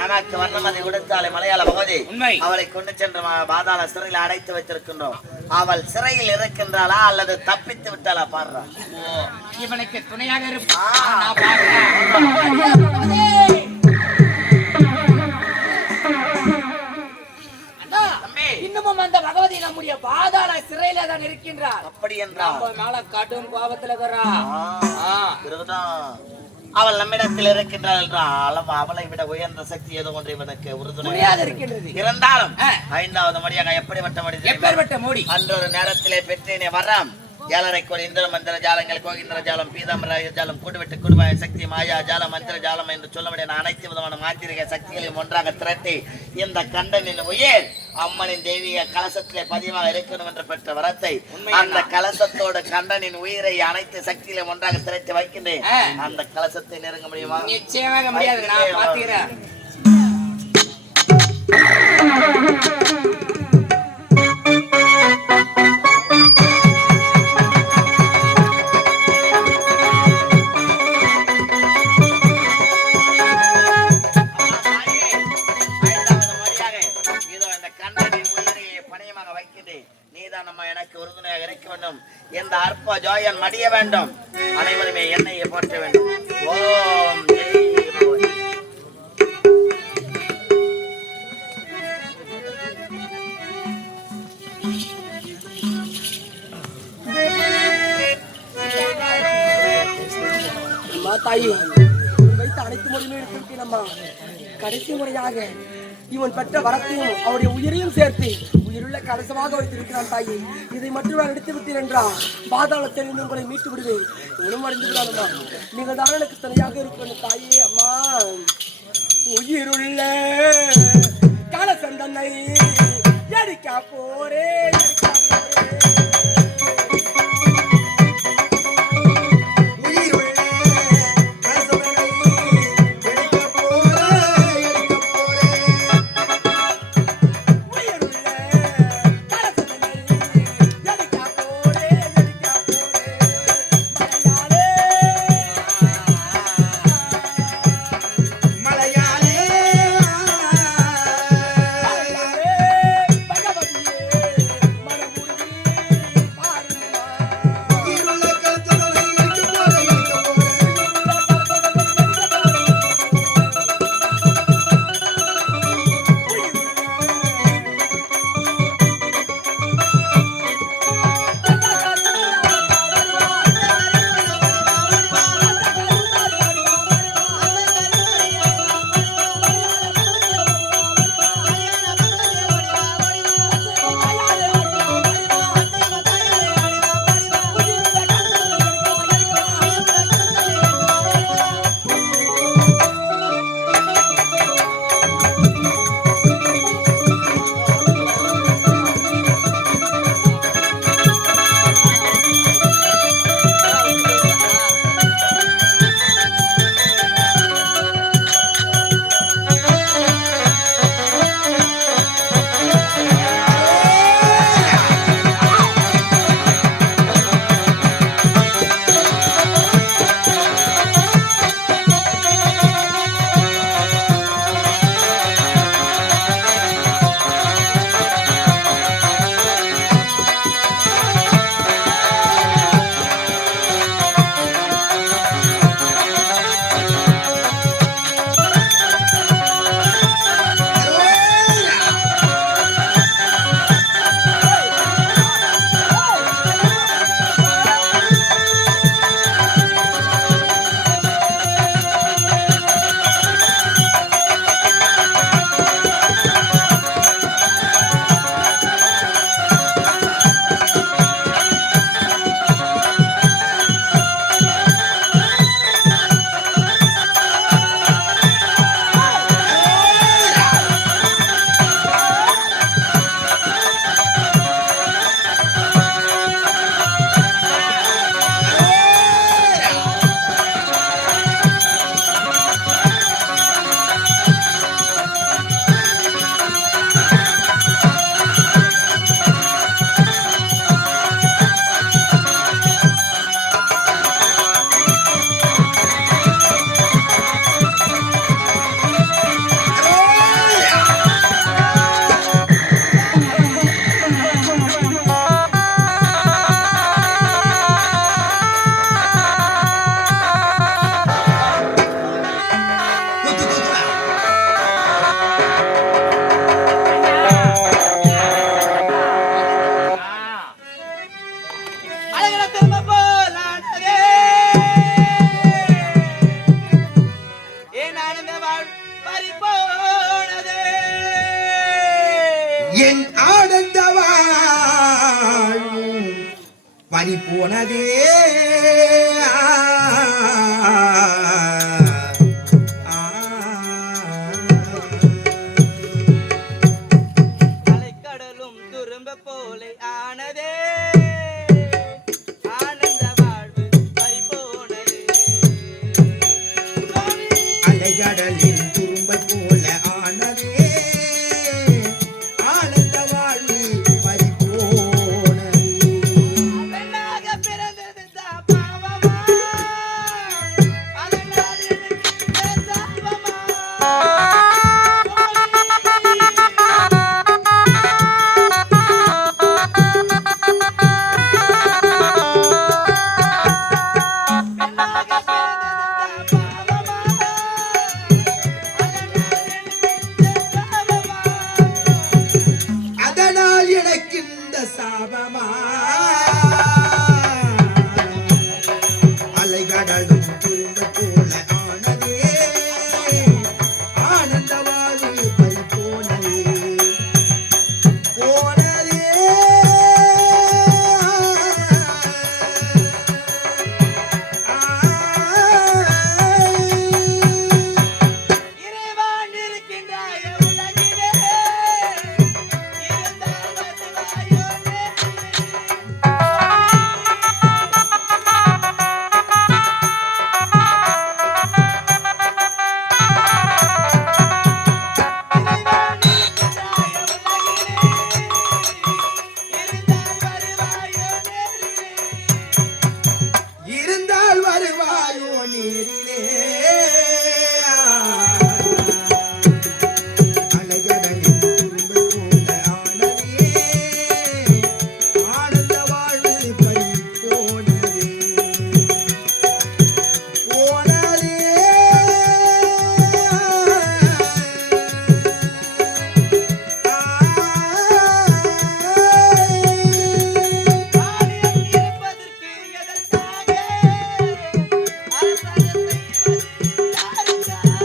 நமக்கு வர்ணமதி கொடுத்தாலே மலையாள பகுதி அவளை கொண்டு சென்று பாதாள சிறையில் அடைத்து வைத்திருக்கின்றோம். அவள் சிறையில் இருக்கின்றாளா அல்லது தப்பித்து விட்டாளா பாடுறா. இவனுக்கு துணையாக இருப்பா. இன்னமும் அந்த பகவதி நம்முடைய பாதாள சிறையில தான் இருக்கின்றார். அப்படி என்றால் மேல கடும் கோபத்துல அவள் நம்மிடத்தில் இருக்கின்றாள் என்றால் அவளை விட உயர்ந்த சக்தி ஏதோ ஒன்று இவனுக்கு உறுதுணையாக இருக்கின்றது. இருந்தாலும் 5வது மொழியாக எப்படிப்பட்ட மொழி அன்றொரு நேரத்திலே பெற்றேனே வரம் 7.5 கோடி இந்திர மந்திர ஜாலங்கள் கோகிந்திர ஜாலம் பீதாம்பர ஜாலம் கூடுவிட்டு குடும்ப சக்தி மாயா ஜாலம் மந்திர ஜாலம் என்று சொல்ல முடியாத அனைத்து விதமான மாந்திரிக சக்திகளையும் ஒன்றாக திரட்டி இந்த கண்டனின் உயிர் அம்மனின் தெய்வீக கலசத்திலே பதிவாக இருக்கணும் என்று பெற்ற வரத்தை அந்த கலசத்தோடு கண்டனின் உயிரை அனைத்து சக்திகளையும் ஒன்றாக திரட்டி வைக்கின்றேன். அந்த கலசத்தை நெருங்க முடியுமா? நிச்சயமாக முடியாது. நான் பார்த்துக்கிறேன். எந்த அற்ப ஜோயன் மடிய வேண்டும். அனைவருமே என்னையை போற்ற வேண்டும். ஓம் தாயி வைத்த அனைத்து மொழியுமே எடுத்திருக்கேன். நம்ம கடைசி முறையாக இவன் பெற்ற வரத்தையும் அவருடைய உயிரையும் சேர்த்து உயிருள்ள கலசமாக வைத்திருக்கிறான். தாயி இதை மட்டும் நான் எடுத்து விட்டேன் என்றால் பாதாளத்தில் உங்களை மீட்டு விடுவேன். இவனும் அடைந்து விடாதம்மா. நீங்கள் தான் எனக்கு துணையாக இருக்கணும் தாயே. அம்மா உயிருள்ள கலசம் தன்னை எரிக்க போறேன். பறி போனதே அலைக்கடலும் துரும்ப போலே ஆனதே ஆனந்த வாழ்வு பறி போனது அலைக்கடலில் துரும்ப போல ஆனதே ஆனந்த வாழ்வு பறி போனதே பெண்ணாக பிறந்தது பாவமா அதனால் எனக்கு சாபமா அதனால் எனக்கு இந்த சாபமா அலைகடலும் திரும்ப போல ஆனதே ஆனந்த வாழ்வு பறி போனதே போனதே இறைவன் இருக்கின்றாய உலகிலே இருந்தால் வருவாயோ இருந்தால் வருவாயோ நேரிலே அலைகடலில் திரும்ப போல ஆனதே ஆனந்த வாழ்வு பறி போனதே போனதே ஆலயம் இருப்பதற்கு எதற்காக அரசாங்கம் செய்வது யாருக்காக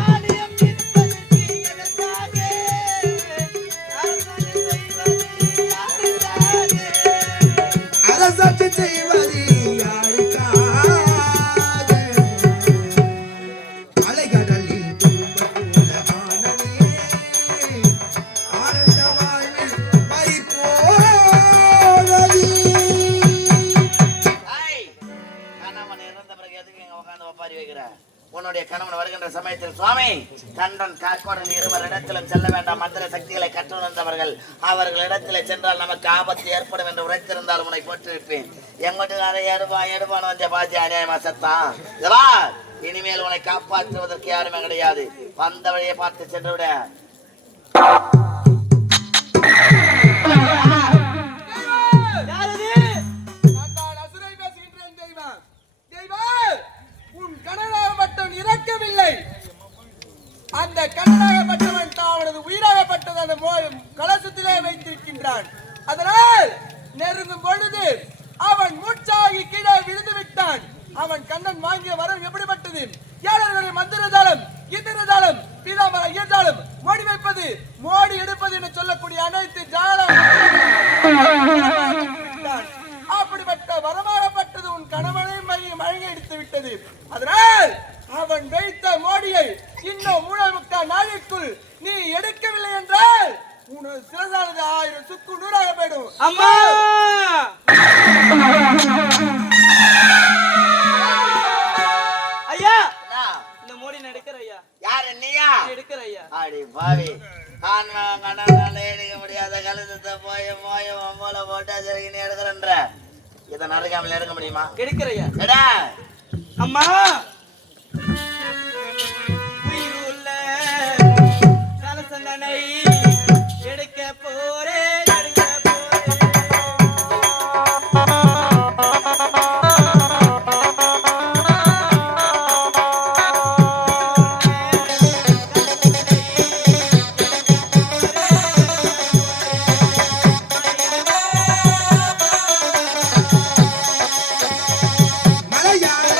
ஆலயம் இருப்பதற்கு எதற்காக அரசாங்கம் செய்வது யாருக்காக அரசாட்சி செய்வது யாருக்காக அலைகடலில் திரும்ப போல ஆனதே ஆனந்த வாழ்வு பறி போனதே ஐய், கணவன் இறந்த பிறகு எதுக்கு இங்க உட்கார்ந்து ஒப்பாரி வைக்கிற? உன்னுடைய கணவன் வருகின்ற சமயத்தில் சுவாமி கண்டன் காக்கோடன் இருவர் இடத்திலும் செல்ல வேண்டாம் மந்திர சக்திகளை கற்றுணர்ந்தவர்கள் அவர்களிடத்தில் சென்றால் நமக்கு ஆபத்து ஏற்படும் என்று உரைத்திருந்தால் உன்னை போட்டிருப்பேன் எங்கிட்டு அதை எடுப்பான் வந்த பாத்தி அநியாயமா சத்தான் இதா இனிமேல் உன்னை காப்பாற்றுவதற்கு யாருமே கிடையாது வந்த வழியை பார்த்து சென்று விட யாரது நான் தான் அசுரை பேசுகின்றேன் தெய்வம். தெய்வம், உன் கணவனாகப்பட்டவன் இறக்கவில்லை. அந்த கணவனாகப்பட்டவன் தான் அவனது உயிராகப்பட்டது அந்த கலசத்திலே வைத்திருக்கின்றான். அதனால் நெருங்கும் பொழுது அவன் மூச்சாகி கீழே விழுந்து விட்டான். அவன் கண்ணன் வாங்கிய வரம் எப்படிப்பட்டது? ஏழர்களுடைய மந்திரஜாலம், இந்திரஜாலம், பீதாமர இயற்றாலும் மோடி வைப்பது, மோடி எடுப்பது என்று சொல்லக்கூடிய அனைத்து ஜாலம் அப்படிப்பட்ட வரமாகப்பட்டது உன் கணவனை மழை எடுத்து விட்டது. அதனால் அவன் வைத்த மோடியை இன்னும் 3.25 நாளைக்குள் நீ எடுக்கவில்லை என்றால் உனது சிறசானது 1000 சுக்கு 100ஆக போயிடும். அம்மா ஐயா இந்த மோடி எடுக்கிற ஐயா யாரு நீயா எடுக்கிற ஐயா அடி பாவி கண்ணனால எடுக்க முடியாத கழுத்தை போய் அம்மோல போட்டா சரி நீ எடுக்கிறன்ற இதை நறுக்காமல் எடுக்க முடியுமா எடுக்கிற ஐயா எடா அம்மா உயிருள்ள கலசந்தனை எடுக்க போறேன் எடுக்க போறேன் மலையாள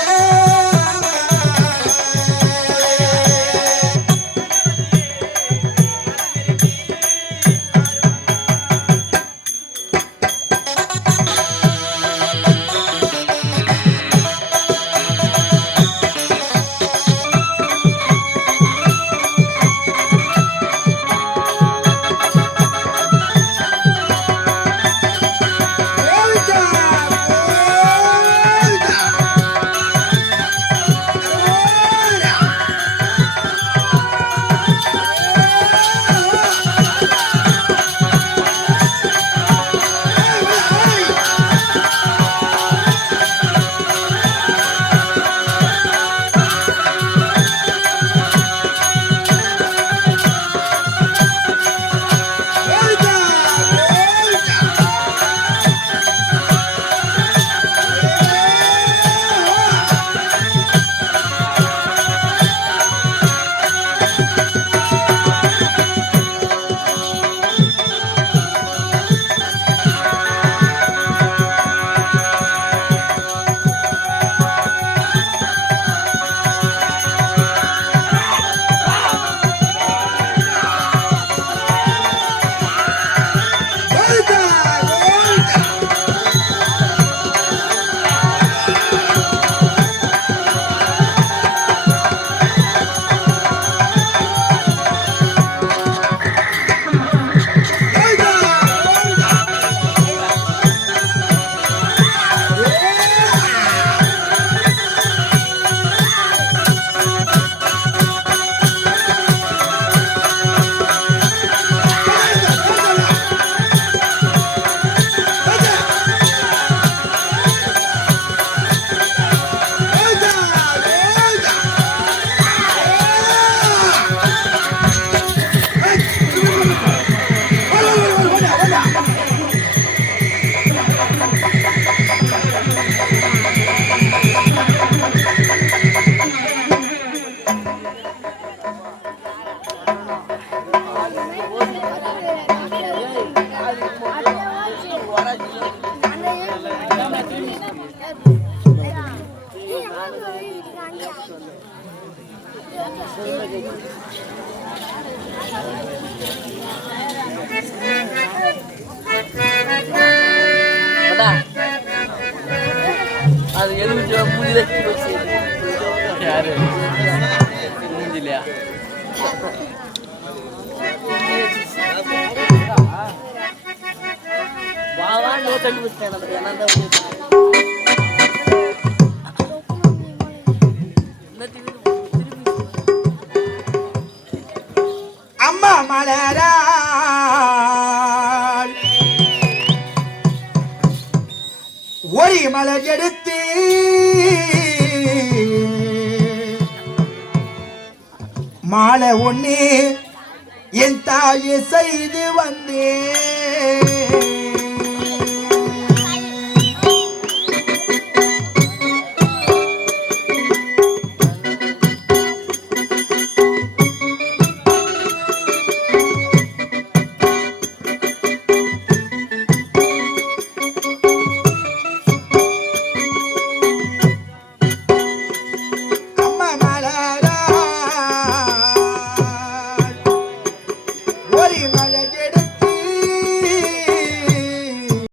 அது எழுபத்தி மூணு யாரு இல்லையா வா நோ தள்ளி வச்சேன் அம்மா மலரா ஒரு மலர் எடுத்து மாலை ஒண்ணு என் தாயை செய்து வந்தேன்